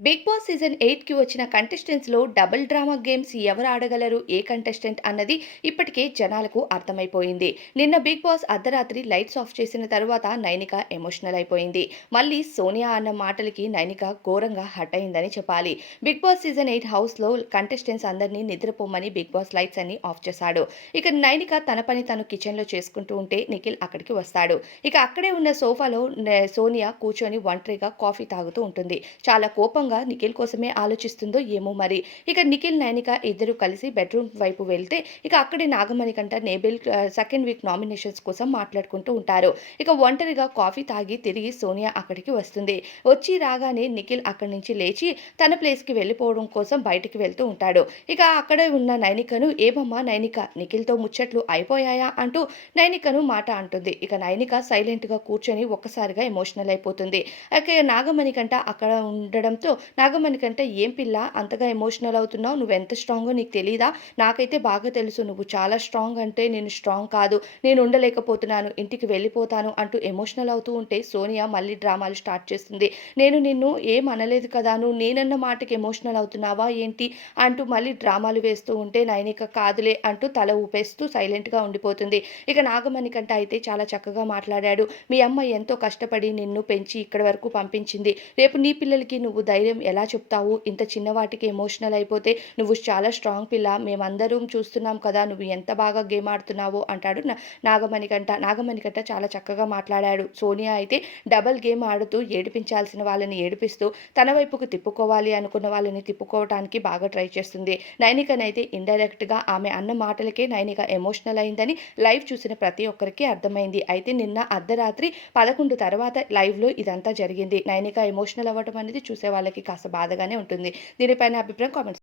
Big boss season 8కి వచ్చిన కంటెస్టెంట్స్‌లో double drama games ఎవరు ఆడగలరు? ఏ contestant అన్నది ఇప్పటికే జనాలకు అర్థమైపోయింది. నిన్న బిగ్ బాస్ అర్ధరాత్రి లైట్స్ ఆఫ్ చేసిన తరువాత నైనిక ఎమోషనల్ అయిపోయింది. మళ్ళీ సోనియా అన్న మాటలకి నైనిక ఘోరంగా హర్ట్ అయిందని చెప్పాలి. బిగ్ బాస్ సీజన్ 8 హౌస్‌లో కంటెస్టెంట్స్ అందరినీ నిద్రపోమని బిగ్ బాస్ లైట్స్ అన్ని ఆఫ్ చేశాడు. ఇక నైనిక తన పని తను కిచెన్‌లో చేసుకుంటూ ఉంటే నిఖిల్ అక్కడికి వస్తాడు. ఇక అక్కడే ఉన్న సోఫాలో సోనియా కూర్చొని ఒంటరిగా కాఫీ తాగుతూ ఉంటుంది. చాలా కోపంగా నిఖిల్ కోసమే ఆలోచిస్తుందో ఏమో మరి. ఇక నిఖిల్, నైనిక ఇద్దరు కలిసి బెడ్‌రూమ్ వైపు వెళ్తే ఇక అక్కడే Nagamanikanta Nabeel second week nominations కోసం మాట్లాడుకుంటూ ఉంటారు. ఇక ఒంటరిగా కాఫీ తాగి తిరిగి సోనియా అక్కడికి వస్తుంది. వచ్చి రాగానే నిఖిల్ అక్కడి నుంచి లేచి తన ప్లేస్‌కి వెళ్ళిపోవడం కోసం బయటికి వెళ్తూ ఉంటాడు. ఇక అక్కడే ఉన్న నైనికను "ఏమమ్మా నైనిక, నిఖిల్‌తో ముచ్చట్లు అయిపోయాయా?" అంటూ నైనికను మాట అంటుంది. ఇక నైనిక సైలెంట్‌గా కూర్చొని ఒక్కసారిగా ఎమోషనల్ అయిపోతుంది. అయితే నాగమణికంట అక్కడ ఉండడంతో నాగమణికంట "ఏం పిల్ల అంతగా ఎమోషనల్ అవుతున్నావు? నువ్వెంత స్ట్రాంగో నీకు తెలీదా? నాకైతే బాగా తెలుసు. నువ్వు చాలా స్ట్రాంగ్ అంటే నేను స్ట్రాంగ్ కాదు. నేను ఉండలేకపోతున్నాను. ఇంటికి వెళ్ళిపోతాను" అంటూ ఎమోషనల్ అవుతూ ఉంటే సోనియా మళ్ళీ డ్రామాలు స్టార్ట్ చేస్తుంది. "నేను నిన్ను ఏం అనలేదు కదా! నువ్వు నేనన్న మాటకి ఎమోషనల్ అవుతున్నావా ఏంటి?" అంటూ మళ్ళీ డ్రామాలు వేస్తూ ఉంటే నైనిక "కాదులే" అంటూ తల ఊపేస్తూ సైలెంట్‌గా ఉండిపోతుంది. ఇక నాగమణికంట అయితే చాలా చక్కగా మాట్లాడాడు. "మీ అమ్మ ఎంతో కష్టపడి నిన్ను పెంచి ఇక్కడి వరకు పంపించింది. రేపు నీ పిల్లలకి నువ్వు ధైర్యం ఎలా చెప్తావు? ఇంత చిన్న వాటికి ఎమోషనల్ అయిపోతే నువ్వు చాలా స్ట్రాంగ్ పిల్ల. మేమందరం చూస్తున్నాం కదా! నువ్వు ఎంత బాగా గేమ్ ఆడుతున్నావో" అంటాడు నాగమణికంట. నాగమణికంట చాలా చక్కగా మాట్లాడాడు. సోనియా అయితే డబుల్ గేమ్ ఆడుతూ ఏడిపించాల్సిన వాళ్ళని ఏడిపిస్తూ, తన వైపుకు తిప్పుకోవాలి అనుకున్న వాళ్ళని తిప్పుకోవటానికి బాగా ట్రై చేస్తుంది. నైనికనైతే ఇండైరెక్ట్‌గా ఆమె అన్న మాటలకే నైనిక ఎమోషనల్ అయిందని లైవ్ చూసిన ప్రతి ఒక్కరికి అర్థమైంది. అయితే నిన్న అర్ధరాత్రి 11 తర్వాత లైవ్‌లో ఇదంతా జరిగింది. నైనిక ఎమోషనల్ అవ్వటం అనేది చూసే వాళ్ళకి కాస్త బాధగానే ఉంటుంది. దీనిపైన అభిప్రాయం కామెంట్స్